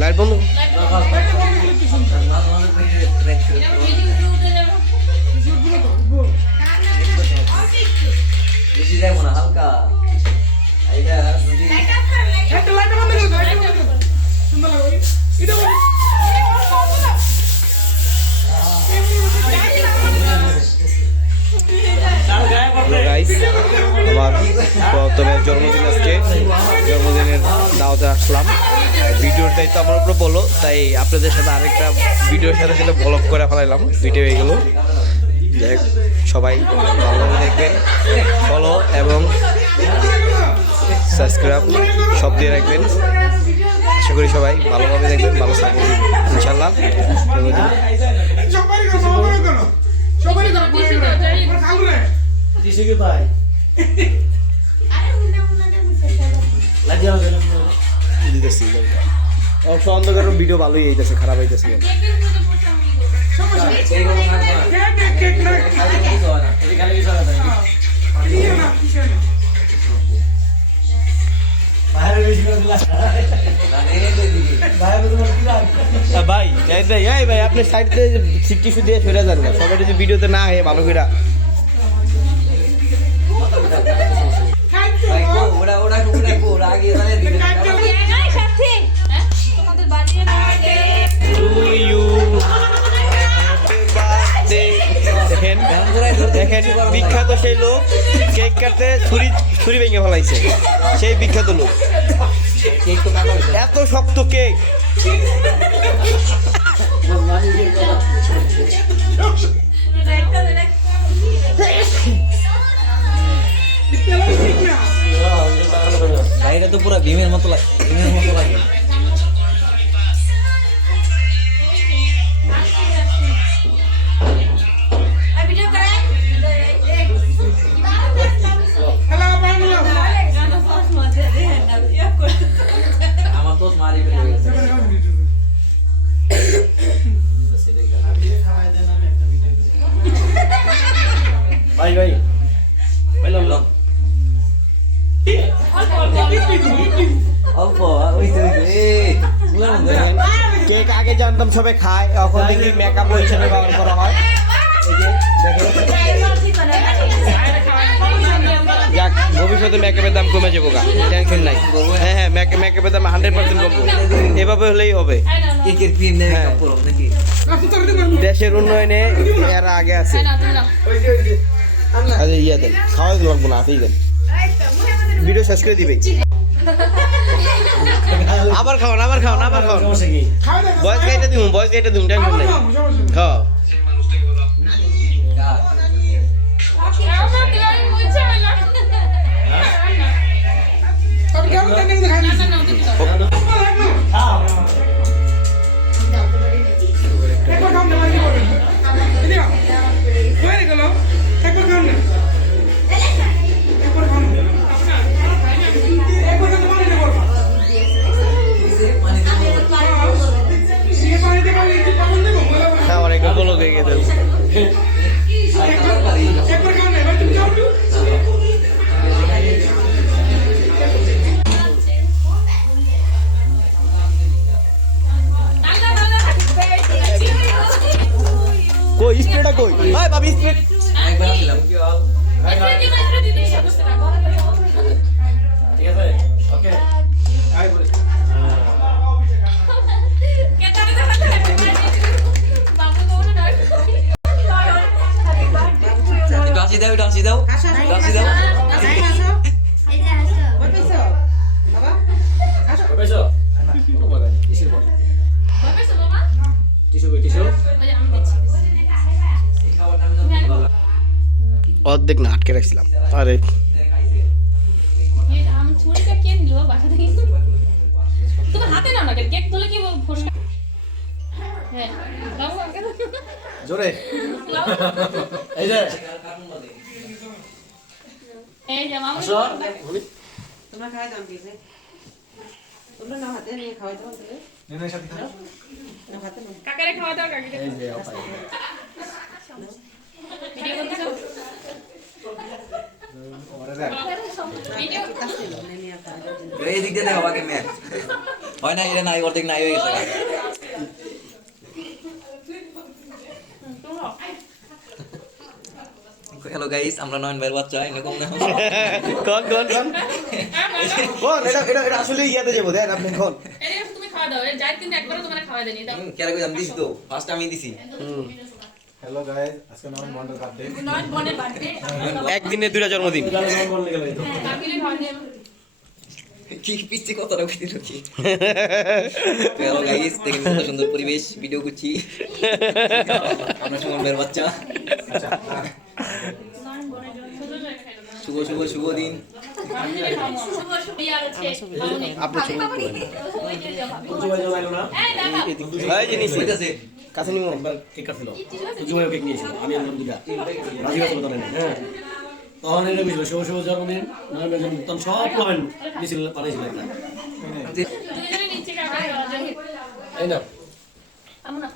Light বন্ধ লাইটটা বন্ধ করে কি শুনছো বিস্কুটগুলো তো উঠবো বেশি যাব না হালকা একটা লাইটটা বন্ধ করে দাও লাইটটা বন্ধ করে দাও সুন্দর লাগবে এটা গাইস আমার প্রথমে জন্মদিন আজকে। জন্মদিনের দাওয়াতে আসলাম। ভিডিওটাই তো আমার উপরে বলো, তাই আপনাদের সাথে আরেকটা ভিডিওর সাথে সাথে ব্লগ করে ফেলাইলাম। দুইটা হয়ে গেল। যাই সবাই ভালোভাবে দেখবেন ফলো এবং সাবস্ক্রাইব সব দিয়ে রাখবেন। আশা করি সবাই ভালোভাবে দেখবেন, ভালো সাপোর্ট ইনশাল্লাহ জন্মদিন সবাই করো সবাই করো সবাই করো পরে করে খালু রে টিসু কি পাই লাগিয়ে হবে দিতেছি ভিডিও ভালোই হইতেছে খারাপ হইতেছে। হয় হয় ভাই ভাই আপনি সাইড দিয়ে টিস্যু দিয়ে সরে যান না। সবাই যদি ভিডিওতে না আহে ভালো করে। দেখেন বিখ্যাত সেই লোক, কেক কাটতে ছুরি ছুরি ভেঙে ফেলাইছে। সেই বিখ্যাত লোক। এত শক্ত কেক। মারি ফেলে গেছে ভাই ভাই দেখেন কেক আগে জানতাম সবাই খায় এখন দেখি মেকআপ হিসেবে ব্যবহার করা হয় এই দেখেন ভবিষ্যতে মেকআপের দাম কমে যাব গা। টেনশন নাই। হ্যাঁ হ্যাঁ মেকআপের দাম হান্ড্রেড পার্সেন্ট কমবো। এভাবে হলেই হবে। হ্যাঁ। দেশের উন্নয়নে এরা আগে আছে। আচ্ছা ইয়ে দেন, খাওয়াই লাগবো না আপনি দেন। ভিডিও শেষ করে দিবে। আবার খাওয়ান আবার খাওয়ান আবার খাওয়ান। বয়স গাইটা দিমু, বয়স গাইটা দিমু, টেনশন নেই। খাও। অনেক বলো কে কে দেবো একবার একবার খাওয়া তোমার হাতে নাও না কেক ধরলে কি ফসকা হ্যাঁ দাও আমাকে দাও। জোরে এই যে এই যে মামা তোমরা খাওয়াই দাও কি তোমরা না হাতে নিয়ে খাওয়াই দাও তাহলে নেনের সাথে খাও না হাতে কাকারে খাওয়া দাও কাকিরে এই যে অপাই ভিডিও করতেছো ভিডিও এই দিক দিয়ে দেখো বাকি ম্যাচ হয় না এটা নাই অর্ধেক নাই হয়ে গেছে হ্যালো গাইস আমরা নয়ন ভাইয়ের বাচ্চা এরকম না। কোন কোন কোন কোন এটা এটা এটা আসলে ইয়াতে যাব দেন আপনি কোন। তুমি খাওয়া দাও যাই কিন্তু একবারও তোমার খাওয়া দেনি দাও। কেন কই আমি দিছি তো ফার্স্ট আমি দিছি। হ্যালো গাইস আজকে নন বন্ডের বার্থডে নয় বোনের বার্থডে একদিনে দুইটা জন্মদিন। ভাঙে কি পিচ্ছে কথাটা কইতে রকি হ্যালো গাইস দেখেন কত সুন্দর পরিবেশ ভিডিও করছি। আমরা সুমন ভাইয়ের বাচ্চা শুভ শুভ শুভ দিন। কাছে নিমো। কেক কাটছিল জুমাইও কেক নিয়েছিল আমি আনলাম দুটা রাজি কথা বলতে হ্যাঁ। তখন এটা বুঝলো শুভ শুভ জন্মদিন। তখন সব একটা। এই না। আমরা